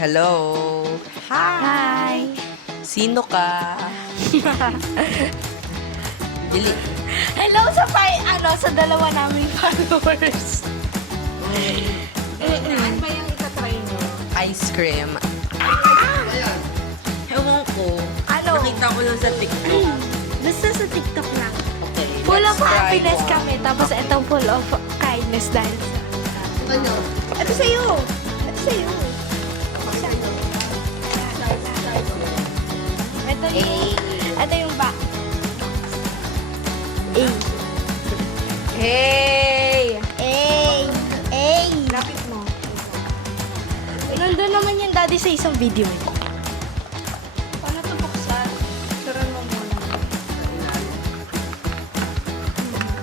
Hello. Hi! Sino ka? Dili. Hello sa sa dalawa naming followers. Ano ba yung itatry nyo? Ice cream. Ewan ko. Ano? Nakita ko lang sa TikTok. Basta sa TikTok lang. Okay, Full let's of try happiness one. kami. Tapos ito full of kindness dahil sa... Ano? Ito sa'yo! Ito sa'yo! Ito yung back. Hey! Lapit mo. Nandun naman yung daddy sa isang video. Paano ito buksan? Turan mo muna.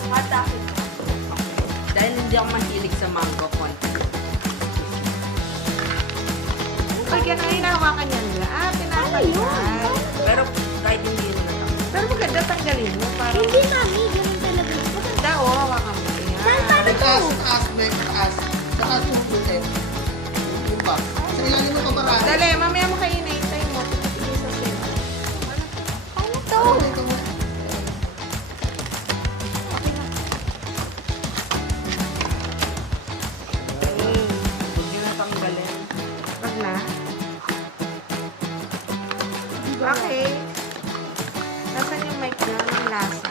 Matakit. Dahil hindi ako mahilig sa mango konti. Pag yan ang hinahawakan niya nila. Pinapalitan. Pero kahit hindi rin ako. Pero maganda tanggalin mo. Para Hindi mami, ganun talaga. maganda hawakan mo. Saan Ayan. paano to? Taas yung bulit. Yung box. Sa ilalim mo paparaan. Dali, mamaya mo kayo inaitay mo. Sige sa sale. Paano to? Ito mo. Huwag nyo na tanggalin. Wag na. Okay. Nasaan yung mic niya ng lasa?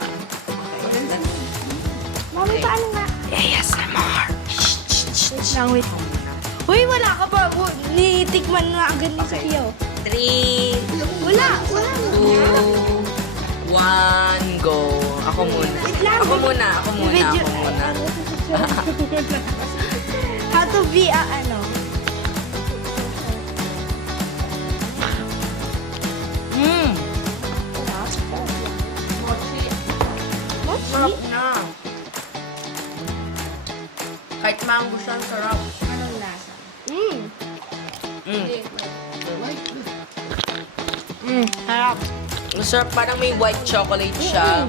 Mami, paano nga? ASMR. Wait lang, wait. Uy, wala ka pa. Nitikman na agad ni Sophia. 3, Wala. 2, 1, go. Ako muna. Wait lang. Ako muna. Ako muna. How to be ano? Mmm. Mochi. Sarap na. Kahit mango siya, ang sarap. Anong lasa? Mm. Harap. Masarap, parang may white chocolate siya.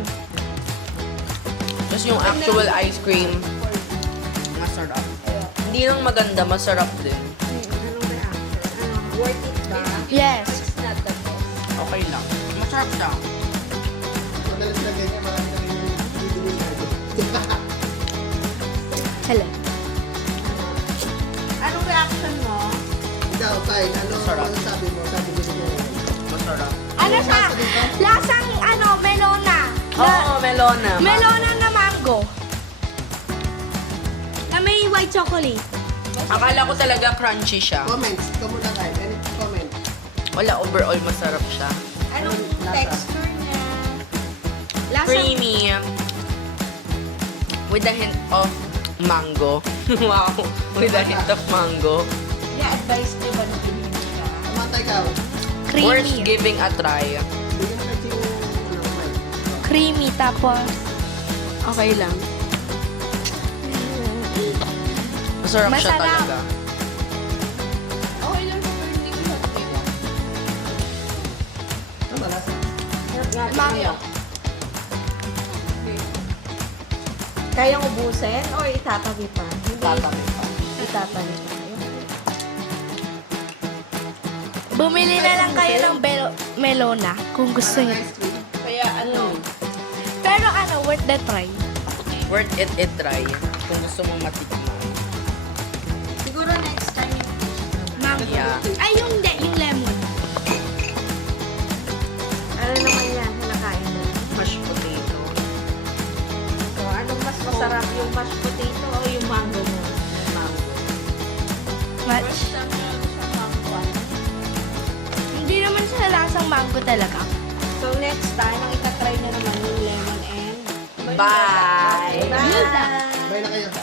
Tapos yung actual ice cream, masarap. Hindi lang maganda, masarap din. Anong reaction? Ano? Worth it ba? Yes. It's not the best. Okay lang. Masarap siya. Madalas na ganyan. Marami na rin yung bibili na. Hello. Anong reaction mo? Ikaw, Tay, Sarap. ano sabi mo? Sabi mo. Masarap. Ano siya? Lasang melona. Oo, melona. Melona na mango. Na may white chocolate. Akala ko talaga crunchy siya. Comments. Ikaw muna, Tay. Any comment? Wala, overall masarap siya. Anong texture niya? Creamy. With a hint of mango. Wow. With a hint of mango. I-advise niyo ba na bilhin siya? Samantha, ikaw. Worth Creamy. giving a try. Bigyan mo na yung mic. Creamy tapos okay lang. Masarap siya Masarap. talaga. Okay lang sa hindi ko nag-iwa. Ano, lasa? Mango. Kayang ubusin o itatabi pa? Hindi. Tatabi pa. Itatabi pa. Bumili na lang kayo ng melona kung gusto niyo. Ice cream. Kaya ano, Pero worth the try. worth it try. Kung gusto mo matikman. Siguro next time yung Mango. Yeah. Ay, yung lemon. ano naman yan, kinakain mo. Mashed potato. So, anong mas masarap, yung mashed potato o yung mango mo? Mango. Much. Hindi naman siya lasang mango talaga. So, next time, ang itatry na naman yung lemon and... Bye! Bye! Bye na kayo.